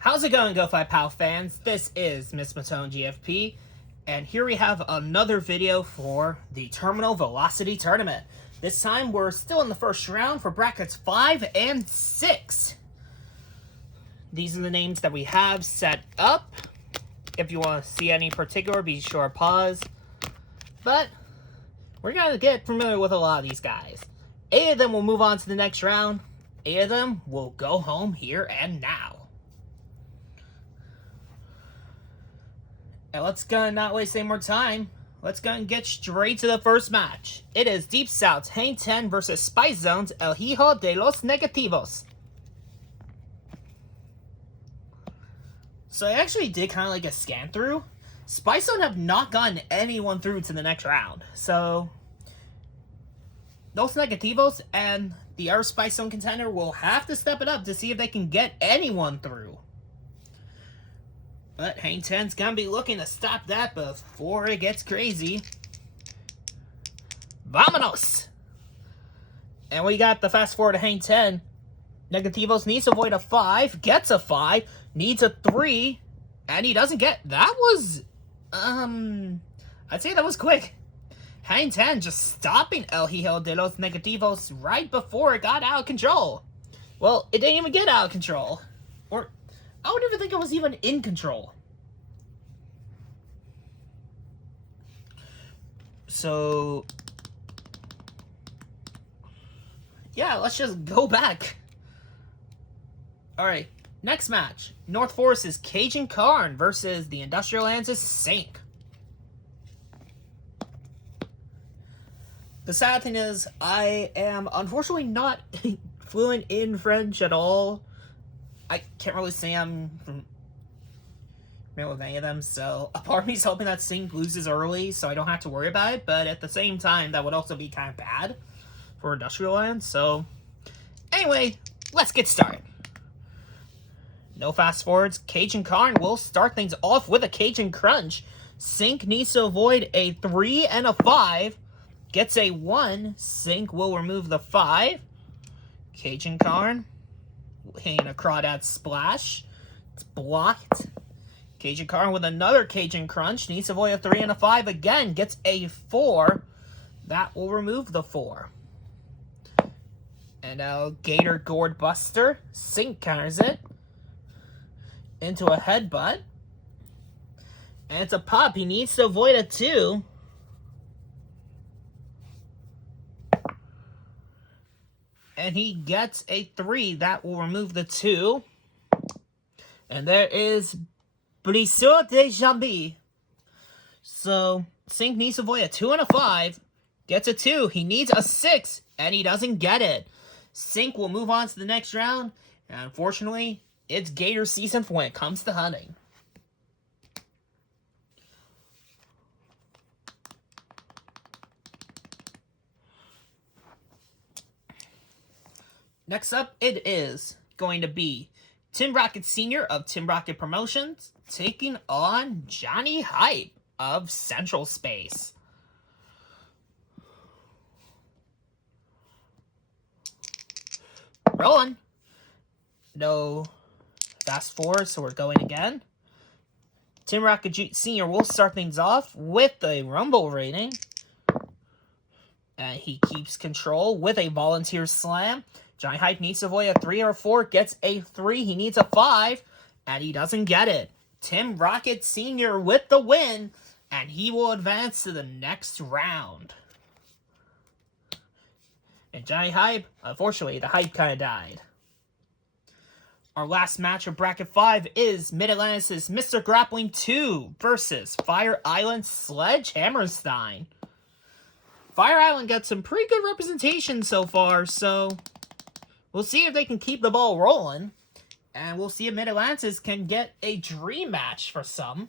How's it going, Go5 Pal fans? This is Miss Matone GFP, and here we have another video for the Terminal Velocity Tournament. This time, we're still in the first round for brackets 5 and 6. These are the names that we have set up. If you want to see any particular, be sure to pause. But we're going to get familiar with a lot of these guys. 8 of them will move on to the next round. 8 of them will go home here and now. And let's go and not waste any more time. Let's go and get straight to the first match. It is Deep South's Hang 10 versus Spice Zone's El Hijo de los Negativos. So I actually did kind of like a scan through. Spice Zone have not gotten anyone through to the next round. So Los Negativos and the other Spice Zone contender will have to step it up to see if they can get anyone through. But Hang 10's gonna be looking to stop that before it gets crazy. Vamonos! And we got the fast forward to Hang 10. Negativos needs to avoid a 5, gets a 5, needs a 3, and he doesn't get... That was... I'd say that was quick. Hang 10 just stopping El Hijo de los Negativos right before it got out of control. Well, it didn't even get out of control. Or... I don't even think it was even in control. So, yeah, let's just go back. Alright, next match. North Forest's Cajun Karn versus the Industrial Lands' Sink. The sad thing is, I am unfortunately not fluent in French at all. I can't really say I'm familiar with any of them, so a part of me is hoping that Sink loses early so I don't have to worry about it, but at the same time, that would also be kind of bad for Industrial Land, so... Anyway, let's get started. No fast forwards. Cajun Karn will start things off with a Cajun Crunch. Sink needs to avoid a 3 and a 5. Gets a 1. Sink will remove the 5. Cajun Karn hitting a Crawdad Splash. It's blocked. Cajun Karn with another Cajun Crunch. Needs to avoid a 3 and a 5 again. Gets a 4. That will remove the 4. And now Gator Gourd Buster. Sink counters it into a headbutt. And it's a pop. He needs to avoid a 2. And he gets a 3. That will remove the 2. And there is Brisure de Jambi. So, Sink needs to avoid a 2 and a 5. Gets a 2. He needs a 6. And he doesn't get it. Sink will move on to the next round. And unfortunately, it's Gator season when it comes to hunting. Next up, it is going to be Tim Rocket Sr. of Tim Rocket Promotions taking on Johnny Hype of Central Space. Rolling. No fast forward, so we're going again. Tim Rocket Sr. will start things off with a Rumble rating. And he keeps control with a Volunteer Slam. Johnny Hype needs to avoid a 3 or a 4, gets a 3, he needs a 5, and he doesn't get it. Tim Rocket Sr. with the win, and he will advance to the next round. And Johnny Hype, unfortunately, the hype kind of died. Our last match of Bracket 5 is Mid-Atlantis' Mr. Grappling 2 versus Fire Island Sledgehammerstein. Fire Island got some pretty good representation so far, so we'll see if they can keep the ball rolling. And we'll see if Mid-Atlantis can get a dream match for some.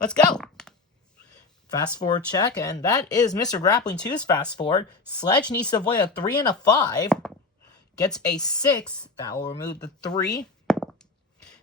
Let's go. Fast forward check, and that is Mr. Grappling 2's fast forward. Sledge needs to avoid a 3 and a 5. Gets a 6. That will remove the 3.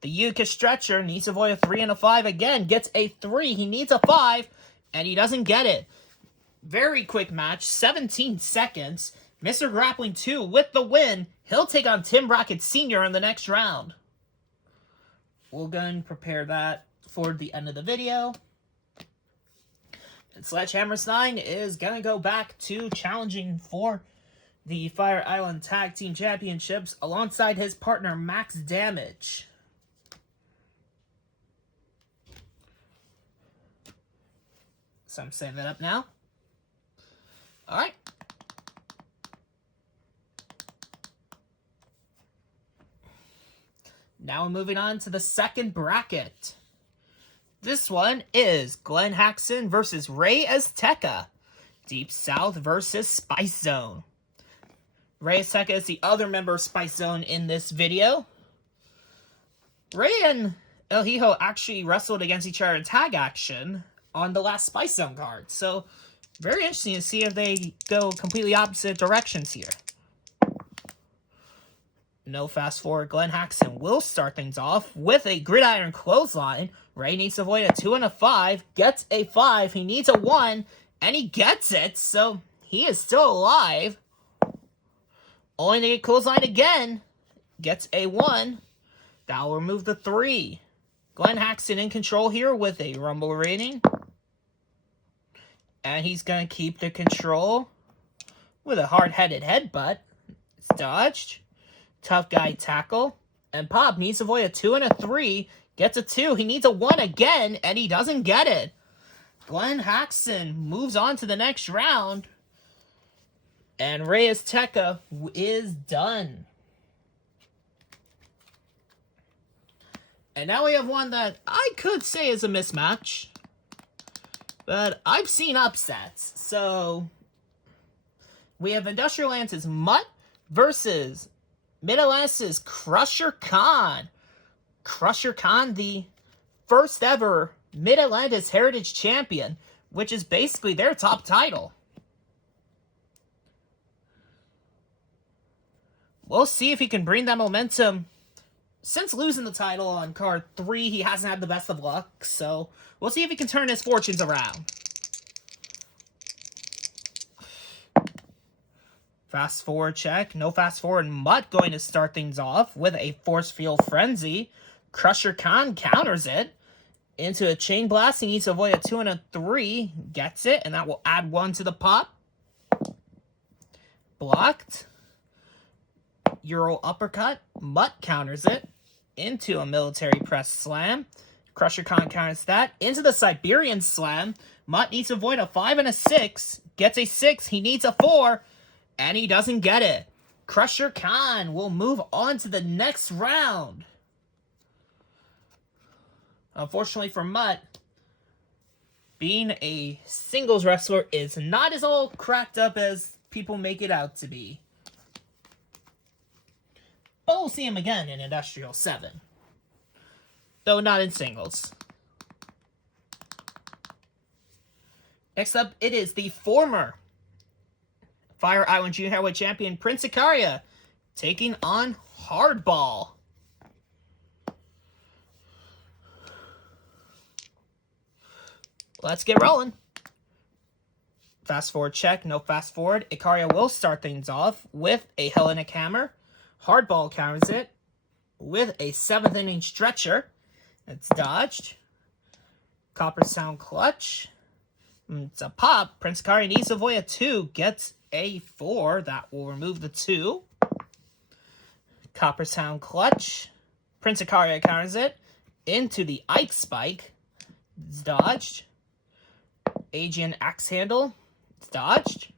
The Utica Stretcher needs to avoid a 3 and a 5 again. Gets a 3. He needs a 5. And he doesn't get it. Very quick match. 17 seconds. Mr. Grappling 2 with the win. He'll take on Tim Brockett Sr. in the next round. We'll go and prepare that for the end of the video. And Sledgehammer Stein is going to go back to challenging for the Fire Island Tag Team Championships alongside his partner Max Damage. So I'm setting that up now. Alright. Now we're moving on to the second bracket. This one is Glenn Haxon versus Ray Azteca. Deep South versus Spice Zone. Ray Azteca is the other member of Spice Zone in this video. Ray and El Hijo actually wrestled against each other in tag action on the last Spice Zone card. So, very interesting to see if they go completely opposite directions here. No fast forward. Glenn Haxon will start things off with a gridiron clothesline. Ray needs to avoid a 2 and a 5. Gets a 5. He needs a 1. And he gets it. So he is still alive. Only to get clothesline again. Gets a 1. That will remove the 3. Glenn Haxon in control here with a Rumble rating. And he's going to keep the control with a hard-headed headbutt. It's dodged. Tough guy tackle. And Pop needs to avoid a 2 and a 3. Gets a 2. He needs a 1 again, and he doesn't get it. Glenn Haxon moves on to the next round. And Ray Azteca is done. And now we have one that I could say is a mismatch. But I've seen upsets. So we have Industrial Lance's Mutt versus Mid-Atlantis' Crusher Khan. Crusher Khan, the first ever Mid-Atlantis Heritage Champion, which is basically their top title. We'll see if he can bring that momentum. Since losing the title on card 3, he hasn't had the best of luck, so we'll see if he can turn his fortunes around. Fast forward check. No fast forward. Mutt going to start things off with a Force Field Frenzy. Crusher Khan counters it into a Chain Blast. He needs to avoid a 2 and a 3. Gets it, and that will add 1 to the pop. Blocked. Euro Uppercut. Mutt counters it into a Military Press Slam. Crusher Khan counters that into the Siberian Slam. Mutt needs to avoid a 5 and a 6. Gets a 6. He needs a 4. And he doesn't get it. Crusher Khan will move on to the next round. Unfortunately for Mutt, being a singles wrestler is not as all cracked up as people make it out to be. But we'll see him again in Industrial 7. Though not in singles. Next up, it is the former Fire Island Junior Heavyweight Champion Prince Ikaria taking on Hardball. Let's get rolling. Fast forward check, no fast forward. Ikaria will start things off with a Hellenic Hammer. Hardball counters it with a 7th inning stretcher. It's dodged. Copper Sound Clutch. It's a pop. Prince Ikaria needs to avoid a 2. Gets a 4. That will remove the 2. Copper Sound Clutch. Prince Ikaria counters it into the Ike Spike. It's dodged. Aegean Axe Handle. It's dodged.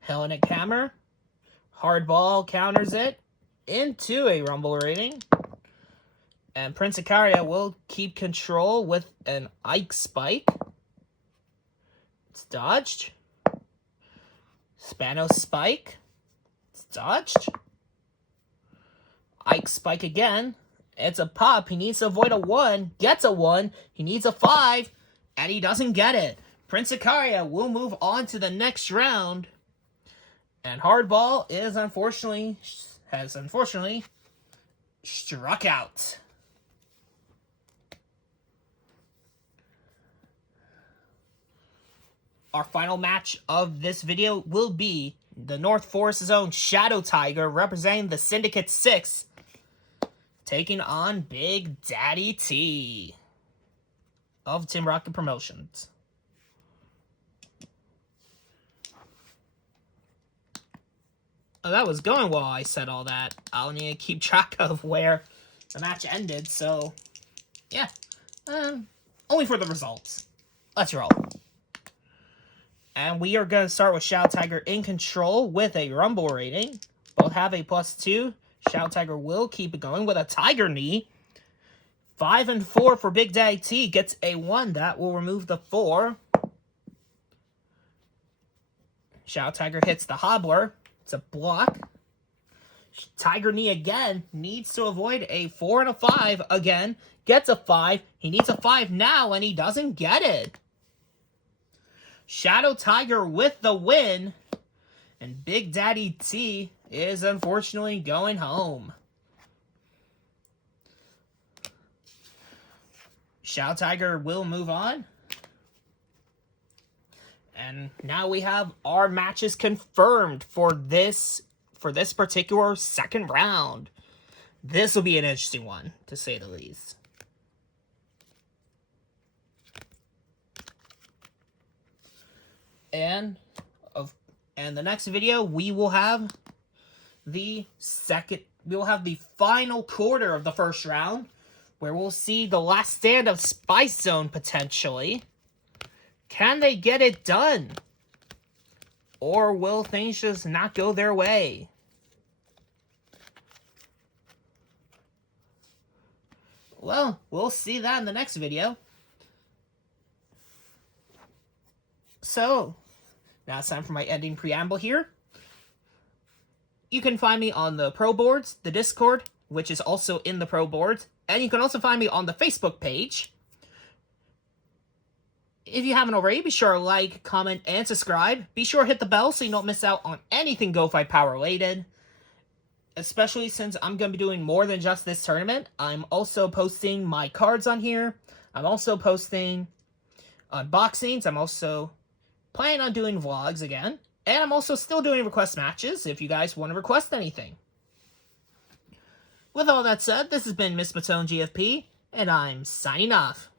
Hellenic Hammer. Hardball counters it into a Rumble rating. And Prince Ikaria will keep control with an Ike Spike. It's dodged. Spanos Spike. It's dodged. Ike Spike again. It's a pop. He needs to avoid a 1. Gets a 1. He needs a 5. And he doesn't get it. Prince Ikaria will move on to the next round. And Hardball has unfortunately struck out. Our final match of this video will be the North Forest's own Shadow Tiger, representing the Syndicate 6, taking on Big Daddy T of Team Rocket Promotions. Oh, that was going well, I said all that. I'll need to keep track of where the match ended, so yeah. Only for the results. Let's roll. And we are going to start with Shadow Tiger in control with a Rumble rating. Both have a +2. Shadow Tiger will keep it going with a Tiger Knee. 5 and 4 for Big Daddy T. Gets a 1. That will remove the 4. Shadow Tiger hits the Hobbler. It's a block. Tiger Knee again. Needs to avoid a 4 and a 5 again. Gets a 5. He needs a 5 now, and he doesn't get it. Shadow Tiger with the win. And Big Daddy T is unfortunately going home. Shadow Tiger will move on. And now we have our matches confirmed for this particular second round. This will be an interesting one, to say the least. And the next video, we will have the final quarter of the first round, where we'll see the last stand of Spice Zone, potentially. Can they get it done? Or will things just not go their way? Well, we'll see that in the next video. So, now it's time for my ending preamble here. You can find me on the Pro Boards, the Discord, which is also in the Pro Boards, and you can also find me on the Facebook page. If you haven't already, be sure to like, comment, and subscribe. Be sure to hit the bell so you don't miss out on anything Go-Fi Power related. Especially since I'm going to be doing more than just this tournament. I'm also posting my cards on here. I'm also posting unboxings. I'm also planning on doing vlogs again. And I'm also still doing request matches if you guys want to request anything. With all that said, this has been Miss Batone GFP, and I'm signing off.